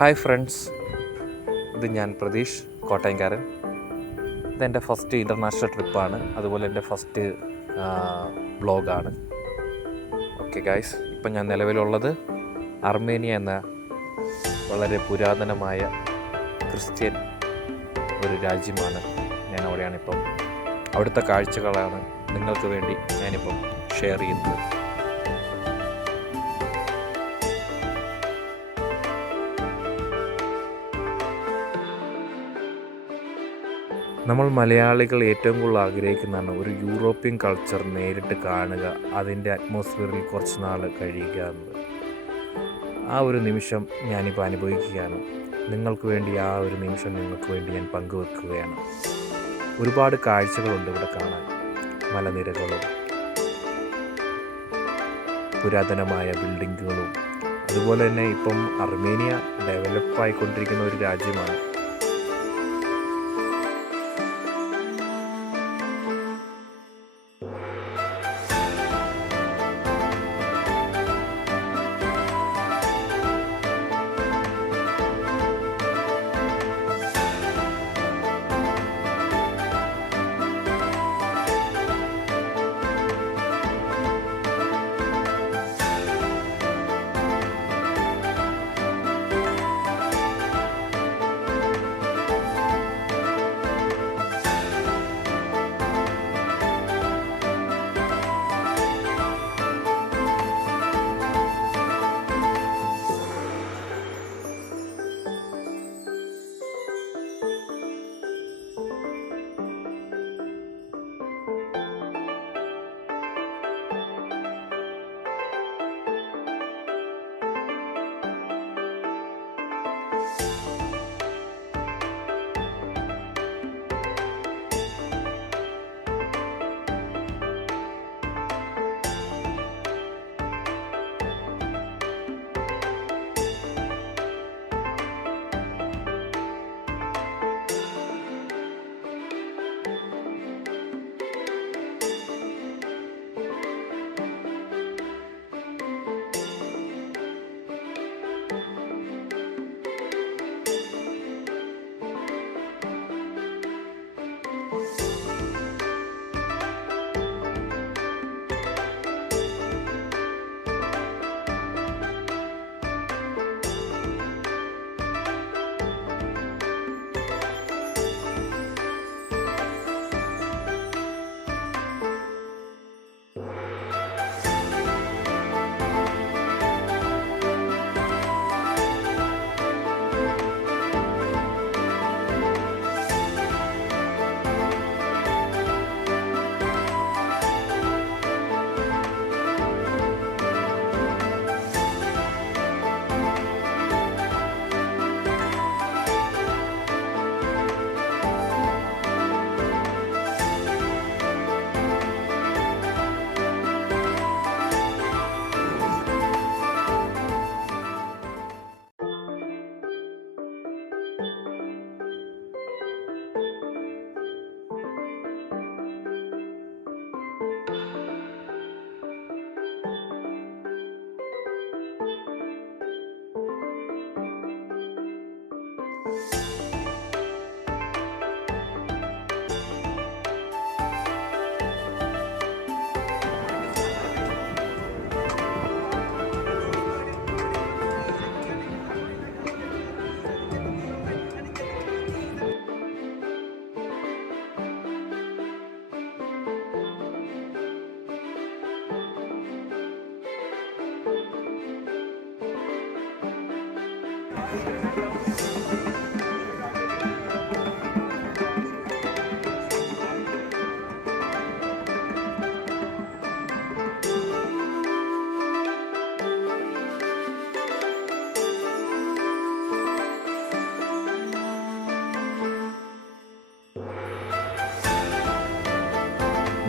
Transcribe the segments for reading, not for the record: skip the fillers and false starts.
Hi friends, ഇത് ഞാൻ പ്രതീഷ്, കോട്ടയംകാരൻ. ഇതെൻ്റെ ഫസ്റ്റ് ഇൻ്റർനാഷണൽ ട്രിപ്പാണ്, അതുപോലെ എൻ്റെ ഫസ്റ്റ് വ്ളോഗാണ്. ഓക്കെ ഗായ്സ്, ഇപ്പം ഞാൻ നിലവിലുള്ളത് അർമേനിയ എന്ന വളരെ പുരാതനമായ ക്രിസ്ത്യൻ ഒരു രാജ്യമാണ്. ഞാൻ അവിടെയാണിപ്പം. അവിടുത്തെ കാഴ്ചകളാണ് നിങ്ങൾക്ക് വേണ്ടി ഞാനിപ്പം ഷെയർ ചെയ്യുന്നത്. നമ്മൾ മലയാളികൾ ഏറ്റവും കൂടുതൽ ആഗ്രഹിക്കുന്നതാണ് ഒരു യൂറോപ്യൻ കൾച്ചർ നേരിട്ട് കാണുക, അതിൻ്റെ അറ്റ്മോസ്ഫിയറിൽ കുറച്ച് നാൾ കഴിയുക എന്നത്. ആ ഒരു നിമിഷം ഞാനിപ്പോൾ അനുഭവിക്കുകയാണ്. നിങ്ങൾക്ക് വേണ്ടി ആ ഒരു നിമിഷം നിങ്ങൾക്ക് വേണ്ടി ഞാൻ പങ്കുവെക്കുകയാണ്. ഒരുപാട് കാഴ്ചകളുണ്ട് ഇവിടെ കാണാൻ. മലനിരകളും പുരാതനമായ ബിൽഡിങ്ങുകളും. അതുപോലെ തന്നെ ഇപ്പം അർമേനിയ ഡെവലപ്പായിക്കൊണ്ടിരിക്കുന്ന ഒരു രാജ്യമാണ്.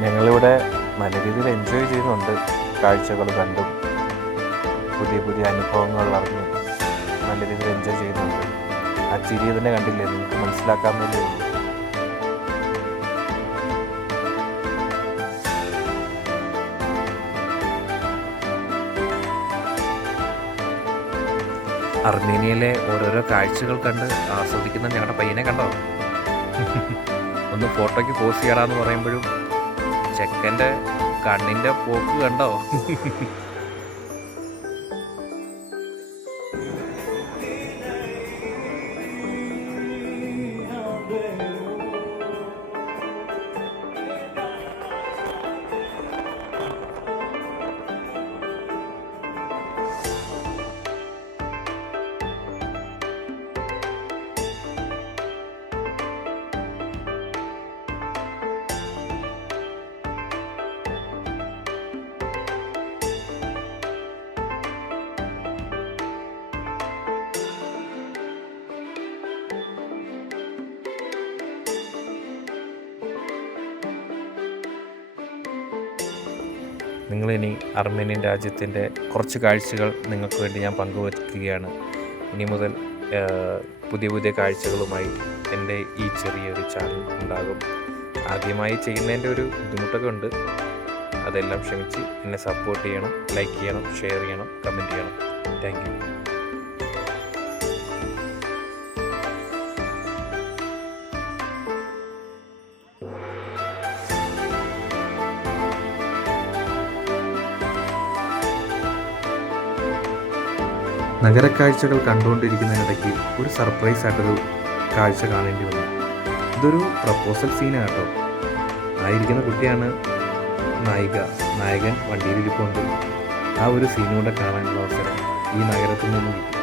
ഞങ്ങളിവിടെ നല്ല രീതിയിൽ എൻജോയ് ചെയ്യുന്നുണ്ട്. കാഴ്ചകൾ കണ്ടും പുതിയ പുതിയ അനുഭവങ്ങൾ അറിഞ്ഞും നല്ല രീതിയിൽ എൻജോയ് ചെയ്യുന്നുണ്ട്. ആ ചിരി തന്നെ കണ്ടില്ലേ, നിങ്ങൾക്ക് മനസ്സിലാക്കാവുന്നതേ ഉള്ളൂ. അർമേനിയയിലെ ഓരോരോ കാഴ്ചകൾ കണ്ട് ആസ്വദിക്കുന്ന ഞങ്ങളുടെ പയ്യനെ കണ്ടോ? ഒന്ന് ഫോട്ടോയ്ക്ക് പോസ്റ്റ് ചെയ്യടാന്ന് പറയുമ്പോഴും ചെക്കൻ്റെ കണ്ണിൻ്റെ പോക്ക് കണ്ടോ? നിങ്ങളിനി അർമേനിയൻ രാജ്യത്തിൻ്റെ കുറച്ച് കാഴ്ചകൾ നിങ്ങൾക്ക് വേണ്ടി ഞാൻ പങ്കുവയ്ക്കുകയാണ്. ഇനി മുതൽ പുതിയ പുതിയ കാഴ്ചകളുമായി എൻ്റെ ഈ ചെറിയൊരു ചാനൽ ഉണ്ടാകും. ആദ്യമായി ചെയ്യുന്നതിൻ്റെ ഒരു ബുദ്ധിമുട്ടൊക്കെ ഉണ്ട്. അതെല്ലാം ക്ഷമിച്ച് എന്നെ സപ്പോർട്ട് ചെയ്യണം, ലൈക്ക് ചെയ്യണം, ഷെയർ ചെയ്യണം, കമൻറ്റ് ചെയ്യണം. Thank you. നഗരക്കാഴ്ചകൾ കണ്ടുകൊണ്ടിരിക്കുന്നതിനിടയ്ക്ക് ഒരു സർപ്രൈസ് ആയിട്ടൊരു കാഴ്ച കാണേണ്ടി വന്നു. ഇതൊരു പ്രപ്പോസൽ സീനാണ് കേട്ടോ. ആയിരിക്കുന്ന കുട്ടിയാണ് നായിക. നായകൻ വണ്ടിയിലിരിപ്പുണ്ട്. ആ ഒരു സീനൂടെ കാണാനുള്ള അവസരം ഈ നഗരത്തിൽ നിന്ന് കിട്ടി.